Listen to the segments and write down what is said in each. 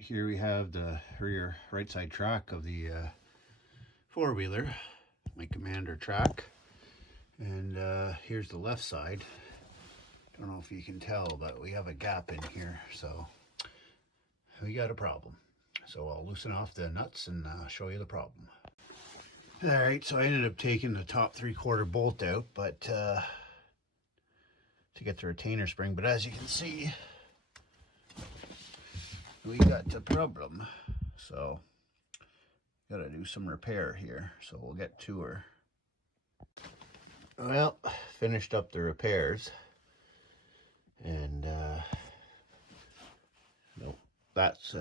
Alright, here we have the rear right side track of the four-wheeler, my Commander track. And here's the left side. Don't know if you can tell, but we have a gap in here, so we got a problem. So I'll loosen off the nuts and show you the problem. Alright, so I ended up taking the top 3/4 bolt out, but to get the retainer spring, but as you can see, we got the problem. So gotta do some repair here, so we'll get to her. Well, finished up the repairs, and nope, that's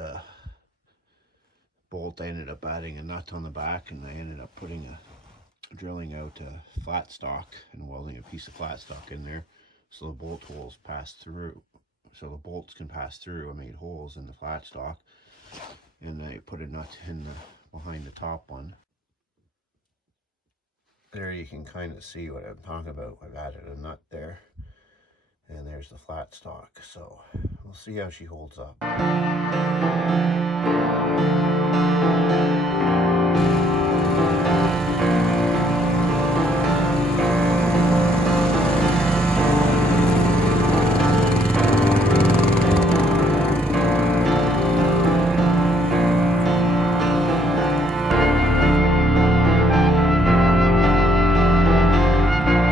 bolt. I ended up adding a nut on the back, and I ended up drilling out a flat stock and welding a piece of flat stock in there so the bolt holes pass through, so the bolts can pass through. I made holes in the flat stock, and I put a nut in behind the top one. There you can kind of see what I'm talking about. I've added a nut there, and there's the flat stock. So we'll see how she holds up.